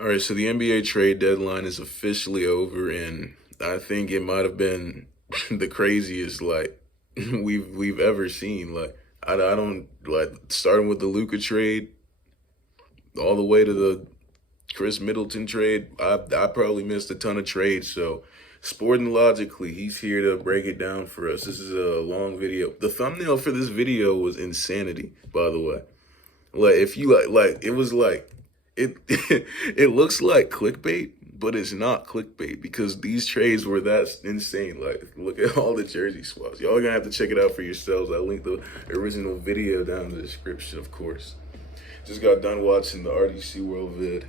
All right, so the NBA trade deadline is officially over, and I think it might have been the craziest we've ever seen. I don't like starting with the Luca trade all the way to the Chris Middleton trade. I probably missed a ton of trades, so Sporting Logically, he's here to break it down for us. This is a long video. The thumbnail for this video was insanity, by the way. Like if you like it was like it it looks like clickbait, but it's not clickbait because these trades were that insane. Like look at all the jersey swaps. Y'all gonna have to check it out for yourselves. I linked the original video down in the description, of course. Just got done watching the RDC World vid.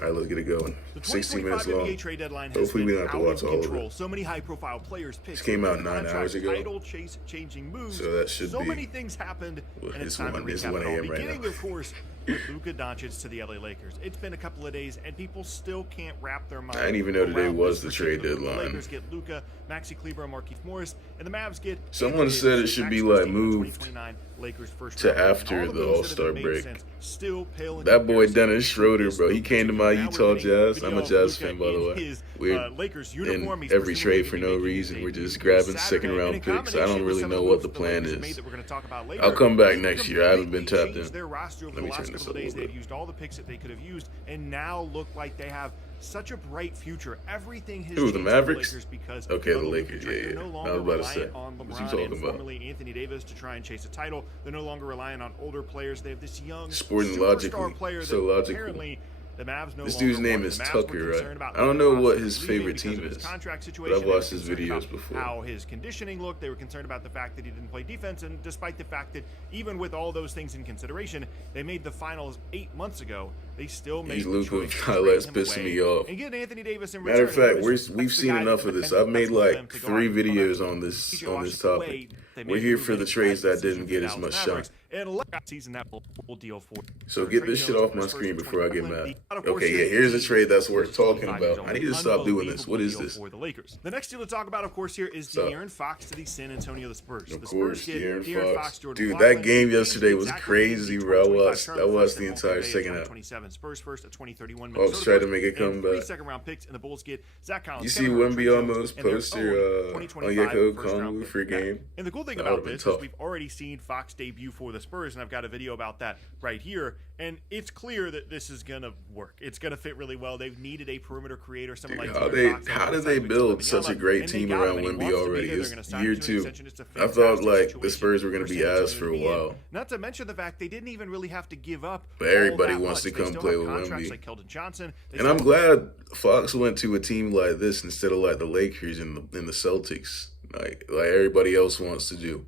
All right, let's get it going. The 60 minutes 2025 long. NBA trade deadline has Hopefully we been don't have out to watch of all of control. it. So many high-profile players picked. This came out 9 hours ago. Title changing moves. So that should so be. many things happened, Well, and it's it's time to 1 recap it all. a.m. right Beginning, now. of course, with Luka Doncic to the LA Lakers. It's been a couple of days, and people still can't wrap their mind. I didn't even know today around was this the trade particular move. deadline. The Lakers get Luka, Maxi Kleber, and Markieff Morris, and the Mavs get. Someone Anthony said it Davis, should Max be Christie, like and moved 2029 Lakers first to round pick. after All the moves that have All-Star made break. sense still pale in That boy comparison Dennis to Schroeder, this bro. He Luka came to trade. my Now we're Utah getting Jazz. video I'm a of Jazz Luka fan, by the in way. his, We're Lakers uniform. in He's every presumably trade for no making his reason. We're debut just this grabbing Saturday. second And round in picks. I don't combination with really some know of the what moves the that the plan Lakers made is. that we're going to talk about later, I'll come back they've next year. I haven't been completely tapped in. changed their roster over Let the me last turn this couple up of a days. little They've bit. used all the picks that they could have used, and now look like they have such a bright future. Everything has Who, changed the for Mavericks? Lakers because Okay, of the Luka Lakers, trade. yeah, They're no yeah. I longer was about to say, reliant on what you LeBron talking and about? formerly Anthony Davis to try and chase a title. They're no longer relying on older players. They have this young Sporting superstar Logically. player So that logical. apparently the Mavs no This longer dude's name want. is The Mavs were Tucker, concerned right? about I don't Luka know what possibly his leaving favorite because team of his is, contract but situation. I've They were watched his concerned about videos before. how his conditioning looked. They were concerned about the fact that he didn't play defense, and despite the fact that even with all those things in consideration, they made the finals 8 months ago. They still made These the Luka choice to highlights trade him pissing away me off. and get Anthony Davis in Matter of return. fact, That's we've the seen guy enough that of this. defended I've made best for them like to go 3 out and go videos after on this TJ topic. Washington. They We're made here the for the move trades that decision didn't for get the as much Dallas shine. Mavericks, and last season that full deal for. So get this shit off my screen before I get mad. Okay, yeah, here's a trade that's worth talking about. I need to stop doing this. What is this? For the Lakers. The next deal to talk about, of course, here is De'Aaron Fox to the San Antonio Spurs. Of The course, Spurs get De'Aaron Fox. Jordan Dude, McLaughlin, that game James yesterday was Zach crazy, LaVine, bro. I 2025 watched first, the and entire Bay second half. 2027 Spurs first, a 2031 Hawks Minnesota tried to first, make a and comeback. 3 second-round picks, and the Bulls get Zach Collins. You see Kevin Durant, Wemby Trey Jones, almost and their post own your 2025 Onyeka first-round Okongwu pick. free Now, game. and the cool thing That about would've been this is tough. we've already seen Fox debut for the Spurs, and I've got a video about that right here. And it's clear that this is going to work. It's going to fit really well. They've needed a perimeter creator, someone Dude, like how De'Aaron Fox, did they build such a great team around Wemby already? It's year 2. I thought like the Spurs were gonna be ass for a while. Not to mention the fact they didn't even really have to give up. But everybody all that wants much. to come They still play have with contracts Wemby. like Keldon Johnson. They And still I'm have- glad Fox went to a team like this instead of like the Lakers and the Celtics, like everybody else wants to do.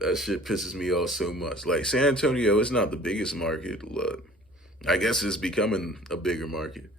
That shit pisses me off so much. Like San Antonio is not the biggest market. Look, I guess it's becoming a bigger market.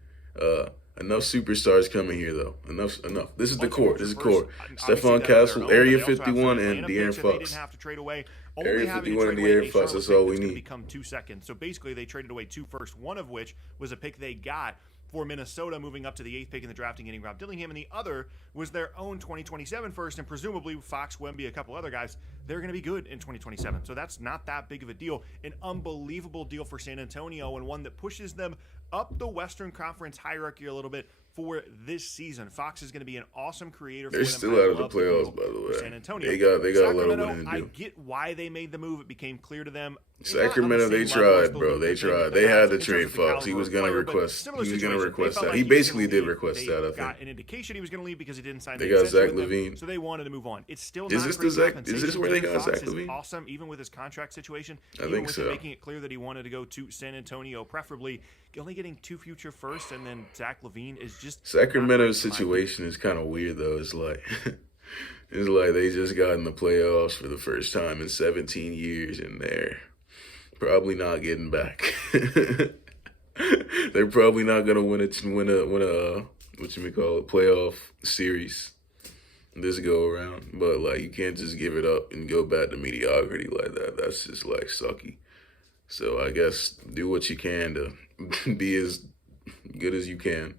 Enough superstars coming here though. Enough. This is the core. This is core. Stephon Castle, Area 51, and De'Aaron Fox. They didn't have to trade away. Only Area having 51 to and trade away De'Aaron a Fox, Charlotte that's pick all we that's gonna need. become 2 seconds. So basically, they traded away 2 firsts, one of which was a pick they got for Minnesota, moving up to the 8th pick in the draft and getting Rob Dillingham, and the other was their own 2027 first, and presumably Fox, Wemby, a couple other guys, they're going to be good in 2027. So that's not that big of a deal. An unbelievable deal for San Antonio, and one that pushes them up the Western Conference hierarchy a little bit for this season. Fox is going to be an awesome creator. They're for them. still I out of the love playoffs, deal by the for way. San Antonio. They got a lot of Sacramento, winning to I do. get why they made the move. It became clear to them. Sacramento, they tried, bro. They tried. They had to trade Fox. He was gonna request. He was gonna request that. He basically did request that. I Got think. an indication he was going to leave because he didn't sign. They the got extension Zach with them, LaVine. so they wanted to move on. It's still Is not this great the Zach? Is compensation. this where they got Fox Zach is LaVine? awesome, even with his contract situation. I even think with so. him making it clear that he wanted to go to San Antonio, preferably. Only getting 2 future firsts, and then Zach LaVine is just Sacramento's situation is kind of weird though. It's like it's like they just got in the playoffs for the first time in 17 years, and they're probably not getting back. They're probably not gonna win a what you may call it playoff series this go around. But like you can't just give it up and go back to mediocrity like that. That's just like sucky. So I guess do what you can to be as good as you can.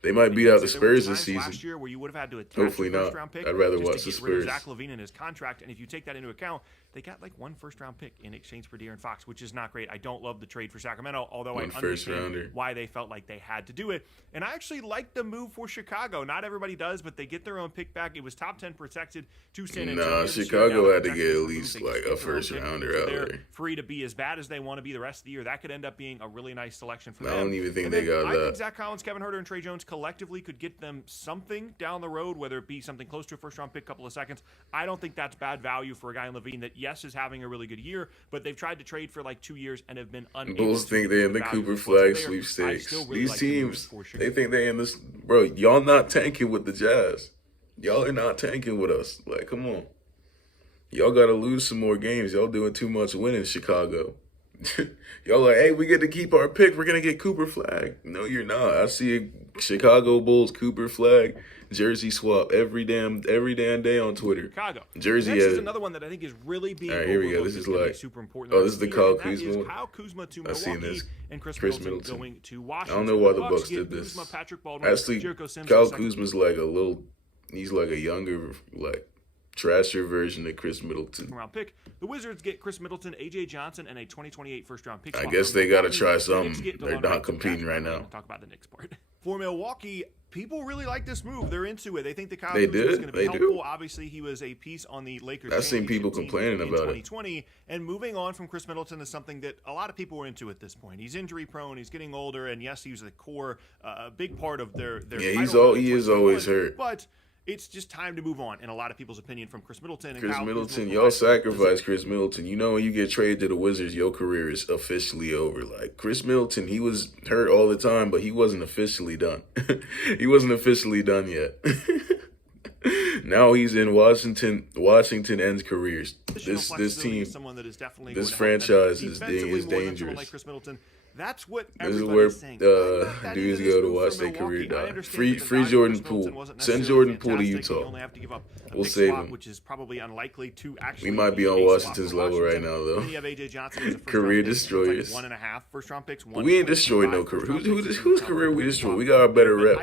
They might beat out the Spurs this season. Last year where you would have had to attach Hopefully a not. first-round pick I'd rather just watch to the get rid of Spurs. Zach LaVine and his contract, and if you take that into account, they got like 1 first-round pick in exchange for De'Aaron Fox, which is not great. I don't love the trade for Sacramento, although I understand why they felt like they had to do it. And I actually like the move for Chicago. Not everybody does, but they get their own pick back. It was top 10 protected to San Antonio. Nah, Chicago had to get at least like a first-rounder out there. Free to be as bad as they want to be the rest of the year. That could end up being a really nice selection for them. I don't even think they got that. I think Zach Collins, Kevin Huerter, and Trey Jones collectively could get them something down the road, whether it be something close to a first-round pick, couple of seconds. I don't think that's bad value for a guy in LaVine that, yes, is having a really good year, but they've tried to trade for like 2 years and have been unable. Bulls think they're in the Cooper Flag sweepstakes. These teams, they think they're in this. Bro, y'all not tanking with the Jazz. Y'all are not tanking with us. Like, come on. Y'all got to lose some more games. Y'all doing too much winning, Chicago. Y'all like, hey, we get to keep our pick. We're going to get Cooper Flag. No, you're not. I see a Chicago Bulls Cooper Flag jersey swap every damn day on Twitter. Chicago. Jersey. Next is another one that I think is really being overlooked. Here we go. This is like super important. Oh, this is the Kyle Kuzma. Kyle Kuzma to I've seen Milwaukee this. and Chris Middleton going to Washington. I don't know why the Bucks did this. Kuzma, Patrick Baldwin, actually, Jericho Sims Kyle Kuzma's like a little. He's like a younger, like trashier version of Chris Middleton. Round pick. The Wizards get Chris Middleton, AJ Johnson, and a 2028 first-round pick. I guess they got to try something. They're not competing right now. Talk about the Knicks part. For Milwaukee, people really like this move. They're into it. They think the Kyle Kuzma is going to be helpful. Obviously, he was a piece on the Lakers. I've seen people complaining about 2020, and moving on from Chris Middleton is something that a lot of people were into at this point. He's injury prone. He's getting older, and yes, he was the core, a big part of their. Yeah, he is always hurt. But it's just time to move on, in a lot of people's opinion, from Chris Middleton. And Chris Kyle Middleton, Kuzma. y'all sacrifice Chris Middleton. You know, when you get traded to the Wizards, your career is officially over. Like, Chris Middleton, he was hurt all the time, but he wasn't officially done. He wasn't officially done yet. Now he's in Washington. Washington ends careers. This team, this franchise is dangerous. Like Chris Middleton. That's what this is where dudes go to watch their career die. Free Jordan Poole. Send Jordan Poole to Utah. We'll save him. Which is probably unlikely to actually. We might be on Washington's level right now, though. You have AJ Johnson career destroyers. Like 1.5 first-round picks. We ain't destroyed no career. Whose career we destroyed? We got a better rep.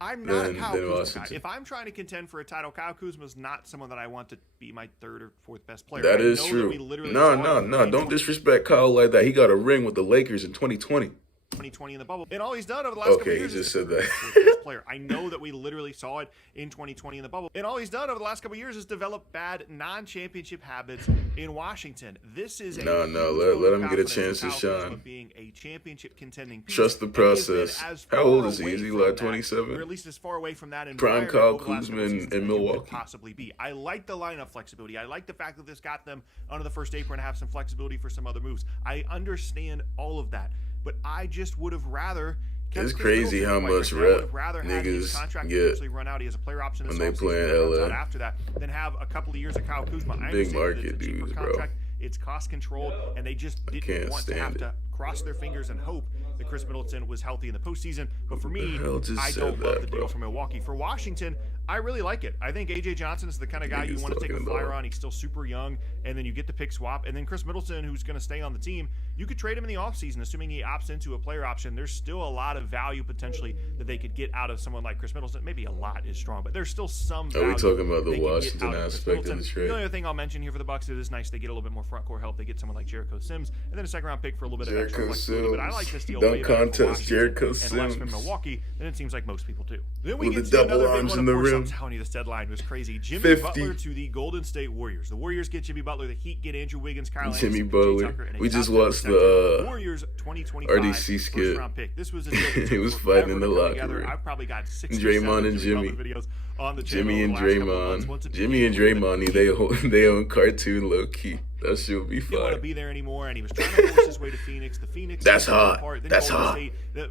I'm not a Kyle Kuzma guy. If I'm trying to contend for a title, Kyle Kuzma's not someone that I want to be my 3rd or 4th best player. That is true. No. Don't disrespect Kyle like that. He got a ring with the Lakers in 2020. 2020 in the bubble. And all he's done over the last couple of years he just said that. Player. I know that we literally saw it in 2020 in the bubble. And all he's done over the last couple of years is develop bad non-championship habits in Washington. This is let him get a chance to shine. Being a championship contending piece. Trust the process. How old is he? Is he like 27? Or at least as far away from that prime Kyle Kuzma in Milwaukee. Possibly be. I like the lineup flexibility. I like the fact that this got them under the first apron and have some flexibility for some other moves. I understand all of that. But I just would have rather. It's crazy how much rep niggas get run out. He has a player option when they play in LA. After that, then have a couple of years of Kyle Kuzma. Big market dudes, bro. It's cost controlled, and they just didn't want to have to cross their fingers and hope that Chris Middleton was healthy in the postseason. But for me, I don't love the deal for Milwaukee. For Washington, I really like it. I think AJ Johnson is the kind of guy you want to take a flyer on. He's still super young, and then you get the pick swap. And then Chris Middleton, who's going to stay on the team, you could trade him in the offseason, assuming he opts into a player option. There's still a lot of value potentially that they could get out of someone like Chris Middleton. Maybe a lot is strong, but there's still some value. Are we talking about the Washington aspect of the trade? The only other thing I'll mention here for the Bucks is it's nice they get a little bit more front court help. They get someone like Jericho Sims, and then a second round pick for a little bit of extra flexibility. But I like this deal way better for Washington and less for Milwaukee than it seems like most people do. Then we get to another big one. Of course, I'm telling you, this deadline was crazy. Jimmy Butler to the Golden State Warriors. The Warriors get Jimmy Butler. The Heat get Andrew Wiggins, Kyle Anderson, Jimmy Butler. We just watched the Warriors 2025 RDC skit. First round pick. This was a deal he was fighting in the locker room. I've probably got 6 Draymond and Jimmy. Videos on the Jimmy and Draymond. Jimmy and Draymond, they own cartoon low key. That shit would be fun. He didn't want to be there anymore, and he was trying to force his way to Phoenix. The Phoenix. That's hot. That's hot.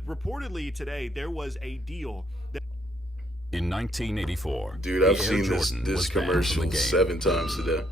Reportedly today there was a deal. In 1984, dude, I've seen this commercial 7 times today.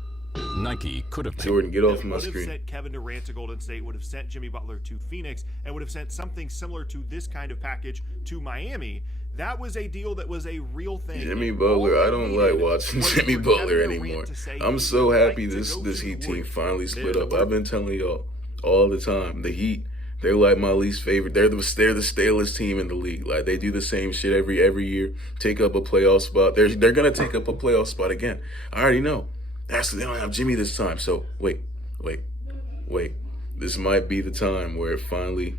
Nike could have Jordan, get off my screen. Would have sent Kevin Durant to Golden State, would have sent Jimmy Butler to Phoenix, and would have sent something similar to this kind of package to Miami. That was a deal that was a real thing. Jimmy Butler, I don't like watching Jimmy Butler anymore. I'm so happy this Heat team finally split up. I've been telling y'all all the time. The Heat, they're like my least favorite. They're the stalest team in the league. Like, they do the same shit every year. Take up a playoff spot. They're gonna take up a playoff spot again. I already know. Actually, they don't have Jimmy this time. So wait. This might be the time where it finally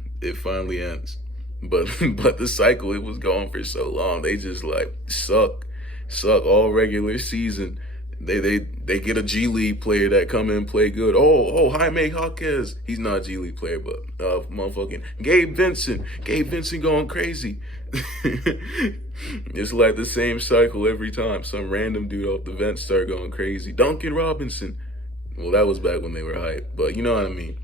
ends. But but the cycle, it was going for so long. They just like suck all regular season. They get a G League player that come in and play good. Jaime Jaquez. He's not a G League player, but motherfucking Gabe Vincent. Gabe Vincent going crazy. It's like the same cycle every time. Some random dude off the bench start going crazy. Duncan Robinson. Well, that was back when they were hyped, but you know what I mean.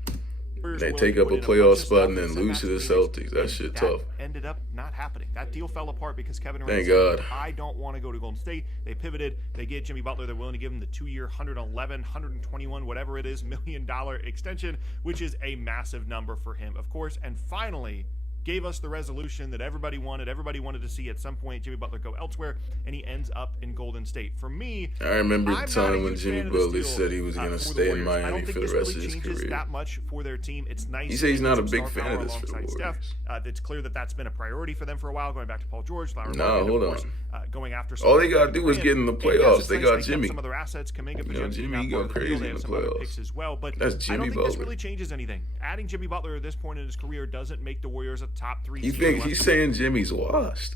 They take up a playoff spot and then lose to the Celtics. That shit tough. Ended up not happening. That deal fell apart because Kevin Durant Thank said, God. I don't want to go to Golden State. They pivoted. They get Jimmy Butler. They're willing to give him the 2-year, 111, 121, whatever it is, $1 million extension, which is a massive number for him, of course. And finally, gave us the resolution that everybody wanted. Everybody wanted to see at some point Jimmy Butler go elsewhere, and he ends up in Golden State. For me, I remember I'm the not a time when huge Jimmy fan of this Butler deal, said he was going to for the stay in Warriors. I don't Miami think for the this rest really of his changes career. that much for their team. It's nice. He said he's not a some big star fan power of this for the alongside Steph. Warriors. It's clear that that's been a priority for them for a while, going back to Paul George. Nah, Hold hold on. Going after All they gotta do is get in the playoffs. They got Jimmy. Some other assets, Kuminga, You know, Podziemski, Jimmy not go part of the deal. crazy They in have the some other playoffs. picks as well, but That's I Jimmy don't think this Butler. really changes anything. Adding Jimmy Butler at this point in his career doesn't make the Warriors a top 3 You team. think he's saying Jimmy's washed?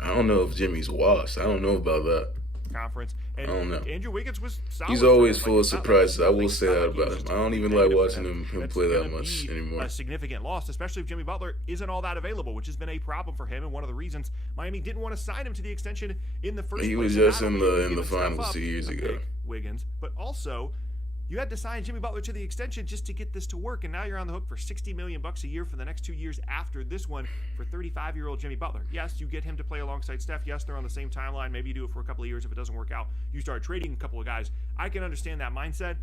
I don't know if Jimmy's washed. I don't know about that. Conference. And I don't know. Andrew Wiggins was solid. He's for always them. full of It's not surprises. I will it's say not that like he was about him. just I don't even negative like for watching them. him That's play that gonna much be anymore. A significant loss, especially if Jimmy Butler isn't all that available, which has been a problem for him and one of the reasons Miami didn't want to sign him to the extension in the first place. He was So just not in only the giving stuff finals up 2 years to ago. pick Wiggins, but also you had to sign Jimmy Butler to the extension just to get this to work, and now you're on the hook for $60 million a year for the next 2 years after this one for 35-year-old Jimmy Butler. Yes, you get him to play alongside Steph. Yes, they're on the same timeline. Maybe you do it for a couple of years. If it doesn't work out, you start trading a couple of guys. I can understand that mindset.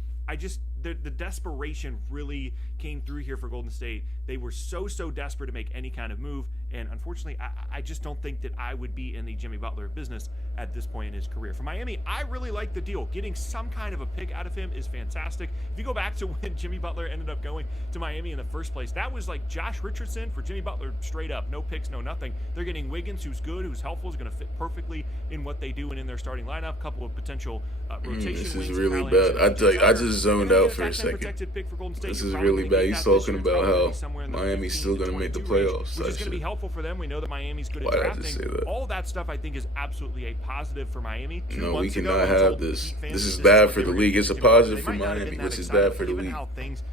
The desperation really came through here for Golden State. They were so desperate to make any kind of move, and unfortunately, I just don't think that I would be in the Jimmy Butler business at this point in his career. For Miami, I really like the deal. Getting some kind of a pick out of him is fantastic. If you go back to when Jimmy Butler ended up going to Miami in the first place, that was like Josh Richardson for Jimmy Butler straight up. No picks, no nothing. They're getting Wiggins, who's good, who's helpful, is going to fit perfectly in what they do and in their starting lineup. Couple of potential rotation This is wings. really Kyle bad. Anderson, I just zoned out for a Tax-time second. protected pick for Golden State. This You're is probably really gonna bad. get He's that this talking year. It's about probably gonna how be somewhere in the Miami's 15 still to going to make the 22 range, playoffs. which is That going to be shit. helpful for them. We know that Miami's good at Why did I just drafting. say that? All that stuff I think is absolutely a positive for Miami. No, we Months ago, cannot we have told this. Heat fans This that is this bad what for they the were league. gonna It's a do. positive They for might not have Miami, been that which is excited, bad for but the given league. how things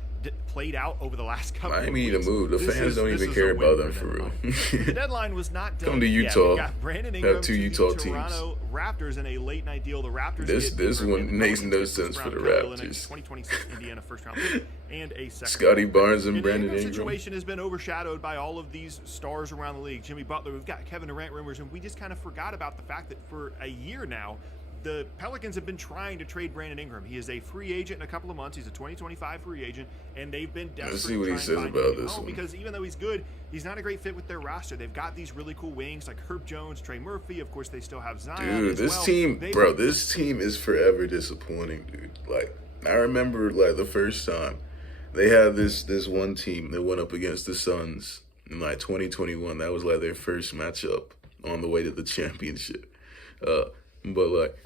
played out over the last couple Miami of need weeks, to move. The this fans is- don't this even is care a win about them for for them. real. The deadline was not done. Come to yet. Utah. We got Brandon Ingram Have two to the Utah teams. Toronto Raptors in a late night deal. The Raptors This get this Ingram one and makes no Bruce sense for Brown, the Kelly Olynyk, Raptors. 2026 Indiana first round pick, and a second. Scotty Barnes and And the Brandon Ingram Ingram. situation has been overshadowed by all of these stars around the league. Jimmy Butler, we've got Kevin Durant rumors, and we just kind of forgot about the fact that for a year now, the Pelicans have been trying to trade Brandon Ingram. He is a free agent in a couple of months. He's a 2025 free agent, and they've been desperate Let's see what he to try says and find about a new this home one. because even though he's good, he's not a great fit with their roster. They've got these really cool wings like Herb Jones, Trey Murphy. Of course, they still have Zion. Dude, as this well. team, They've- bro, this team is forever disappointing, dude. Like, I remember, like, the first time they had this one team that went up against the Suns in, like, 2021. That was, like, their first matchup on the way to the championship. But, like,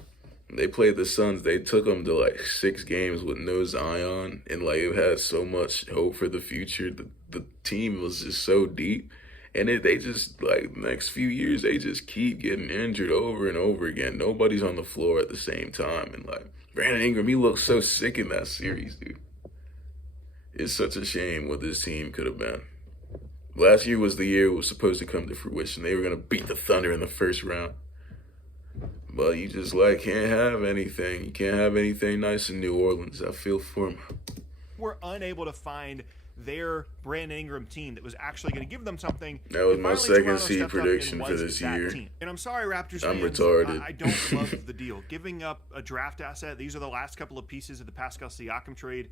they played the Suns. They took them to, like, 6 games with no Zion. And, like, it had so much hope for the future. The team was just so deep. And they just, like, next few years, they just keep getting injured over and over again. Nobody's on the floor at the same time. And, like, Brandon Ingram, he looked so sick in that series, dude. It's such a shame what this team could have been. Last year was the year it was supposed to come to fruition. They were going to beat the Thunder in the first round. But you just, like, can't have anything. You can't have anything nice in New Orleans. I feel for him. were unable to find their Brandon Ingram team that was actually going to give them something. That was And my finally, second Toronto seed stepped up and prediction for was this that year. team. And I'm sorry, Raptors I'm fans, retarded. I don't love the deal. Giving up a draft asset, these are the last couple of pieces of the Pascal Siakam trade.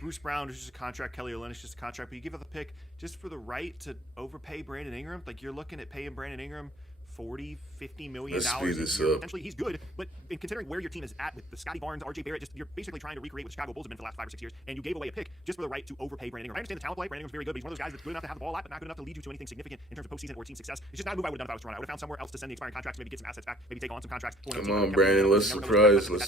Bruce Brown is just a contract, Kelly Olynyk is just a contract, but you give up the pick just for the right to overpay Brandon Ingram. Like, you're looking at paying Brandon Ingram $40-50 million Let's a speed this year. up. Potentially, he's good, but in considering where your team is at with the Scotty Barnes, RJ Barrett, you're basically trying to recreate what the Chicago Bulls have been for the last 5 or 6 years, and you gave away a pick just for the right to overpay Brandon Ingram. I understand the talent play. Brandon Ingram's very good, but he's one of those guys that's good enough to have the ball at, but not good enough to lead you to anything significant in terms of postseason or team success. It's just not a move I would have done if I was Toronto. I would have found somewhere else to send the expiring contracts, maybe get some assets back, maybe take on some contracts. Come on, Brandon, let's surprise the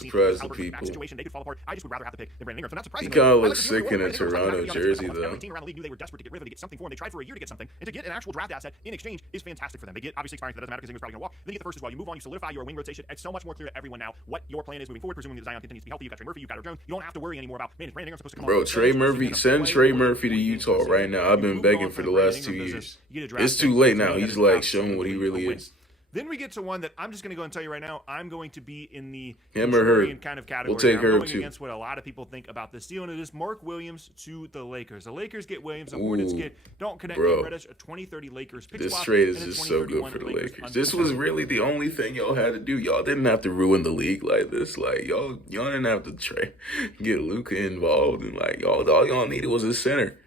people. Situation, they could fall apart. I just would rather have the pick than Brandon Ingram. So not surprising. He kind of looks sick in a Toronto jersey, though. Every team around the league knew they were desperate to get rid of him, to get something for him. They tried for a year to get something, and to get an actual draft asset in exchange is fantastic for them. They get obviously expiring, so that doesn't matter because Ingram's probably going to walk. Then you get the first as well. You move on, you solidify your wing rotation. It's so much more clear to everyone now what your plan is moving forward. Presuming that Zion continues to be healthy, you've got Trey Murphy, you've got Herb Jones. You don't have to worry anymore about, man, is Brandon Ingram supposed to come Bro, on? Trey Murphy, send Trey Murphy to Utah right now. I've been begging for the last 2 years. It's too late now. He's like showing what he really is. Then we get to one that I'm just going to go and tell you right now. I'm going to be in the him or her kind of category. We'll take I'm her going too. Against what a lot of people think about this deal, and it is Mark Williams to the Lakers. The Lakers get Williams. The Hornets get Dalton Connect. Reddish, a 2030 Lakers pick This swap, trade is just so good for the Lakers. This was really the only thing y'all had to do. Y'all didn't have to ruin the league like this. Like y'all didn't have to get Luka involved, and like all y'all needed was a center.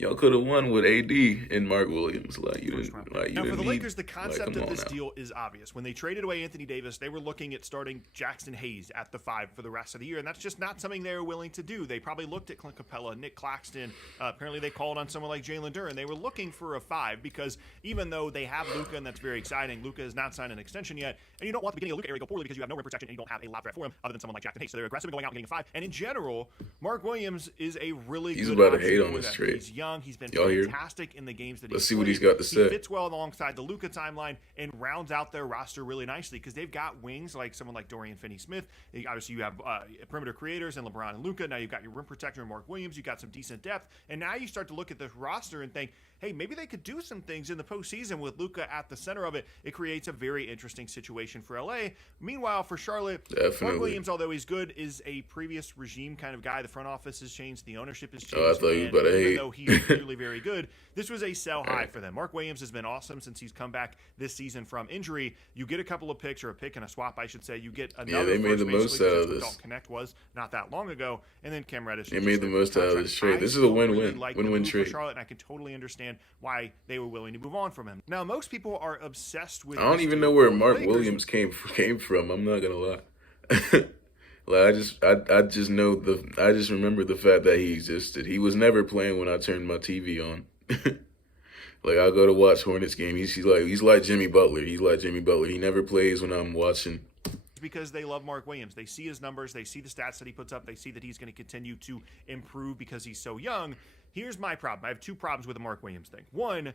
Y'all could have won with AD and Mark Williams. Like you didn't. Like you now didn't for the need, Lakers, the concept of this now. deal is obvious. When they traded away Anthony Davis, they were looking at starting Jackson Hayes at the 5 for the rest of the year, and that's just not something they were willing to do. They probably looked at Clint Capella, Nick Claxton. Apparently, they called on someone like Jalen Duren. They were looking for a 5 because even though they have Luka, and that's very exciting, Luka has not signed an extension yet, and you don't want the beginning of Luka area to go poorly because you have no rim protection and you don't have a lob threat for him other than someone like Jackson Hayes. So they're aggressive in going out and getting a 5. And in general, Mark Williams is a really He's good about to option hate on for this them. trade. He's young. He's been Y'all hear? fantastic in the games that Let's he's see what played. he's got to say. He fits well alongside the Luka timeline and rounds out their roster really nicely because they've got wings like someone like Dorian Finney-Smith. Obviously, you have perimeter creators and LeBron and Luka. Now you've got your rim protector and Mark Williams. You've got some decent depth. And now you start to look at this roster and think, hey, maybe they could do some things in the postseason with Luka at the center of it. It creates a very interesting situation for LA. Meanwhile, for Charlotte, Mark Williams, although he's good, is a previous regime kind of guy. The front office has changed. The ownership has changed. Oh, I thought you were about to hate. Even though he's clearly very good, this was a sell high for them. Mark Williams has been awesome since he's come back this season from injury. You get a couple of picks, or a pick and a swap, I should say. You get another. Yeah, they made the most out of this. Dalton Connect was not that long ago, and then Cam Reddish. They made the most out of this trade. This is a win-win, win-win trade. For Charlotte, and I can totally understand why they were willing to move on from him. Now, most people are obsessed with. I don't even know where Mark Williams came from. I'm not gonna lie. Like I just remember the fact that he existed. He was never playing when I turned my TV on. Like I go to watch Hornets game. He's like Jimmy Butler. He's like Jimmy Butler. He never plays when I'm watching. Because they love Mark Williams. They see his numbers. They see the stats that he puts up. They see that he's going to continue to improve because he's so young. Here's my problem. I have 2 problems with the Mark Williams thing. One,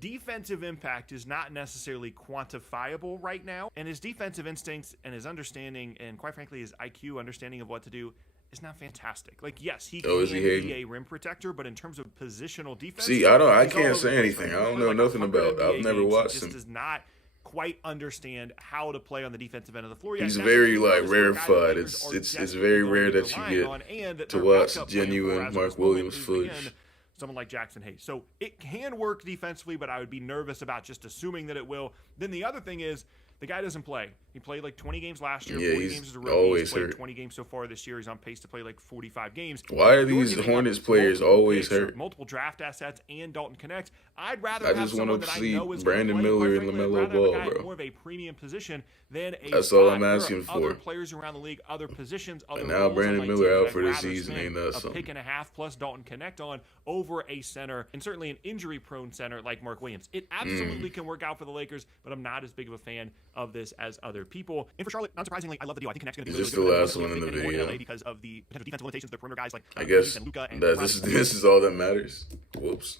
defensive impact is not necessarily quantifiable right now, and his defensive instincts and his understanding and, quite frankly, his IQ understanding of what to do is not fantastic. Like, yes, he can be a rim protector, but in terms of positional defense, see, I can't say anything. I don't know nothing about. I've never watched him. He just does not quite understand how to play on the defensive end of the floor yet. He's very rarefied. It's very rare that you get to watch genuine Mark Williams footage. Someone like Jackson Hayes. So it can work defensively, but I would be nervous about just assuming that it will. Then the other thing is, the guy doesn't play. He played like 20 games last year, 40 games as a rookie. He's played 20 games so far this year. He's on pace to play like 45 games. Why are these Hornets players always hurt? Multiple draft assets and Dalton Connect. I'd rather I just want to see Brandon Miller in the mellow ball, bro. More of a premium position than a That's all I'm asking for. Other players around the league, other positions, other and now Brandon Miller out for the season. Ain't that a something? pick and a half plus Dalton Connect on over a center, and certainly an injury-prone center like Mark Williams. It absolutely can work out for the Lakers, but I'm not as big of a fan of this as other people. And for Charlotte, not surprisingly, I love the deal. I think Connect's going to be really good. Is this the last one in the video? Because of the potential defensive limitations of the perimeter guys like I guess and Luka and this is all that matters. Whoops.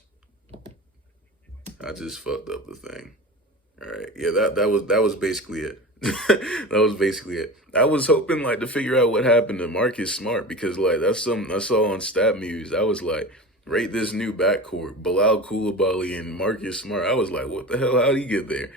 I just fucked up the thing. All right. Yeah, that was basically it. That was basically it. I was hoping like to figure out what happened to Marcus Smart because like that's something I saw on StatMuse. I was like, rate this new backcourt, Bilal Coulibaly and Marcus Smart. I was like, what the hell? How'd he get there?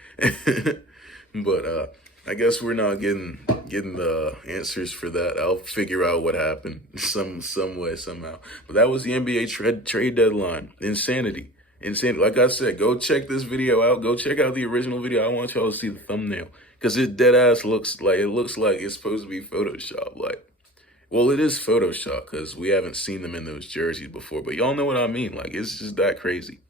But I guess we're not getting the answers for that. I'll figure out what happened some way, somehow. But that was the NBA trade deadline. Insanity. Like I said, go check this video out. Go check out the original video. I want y'all to see the thumbnail. Because it dead ass looks like it's supposed to be Photoshop. Like, well, it is Photoshop because we haven't seen them in those jerseys before. But y'all know what I mean. Like, it's just that crazy.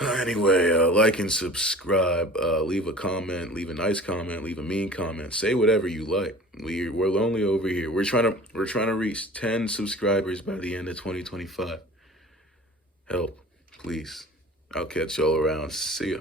Anyway, like and subscribe. Leave a comment. Leave a nice comment. Leave a mean comment. Say whatever you like. We're lonely over here. We're trying to reach 10 subscribers by the end of 2025. Help, please. I'll catch y'all around. See ya.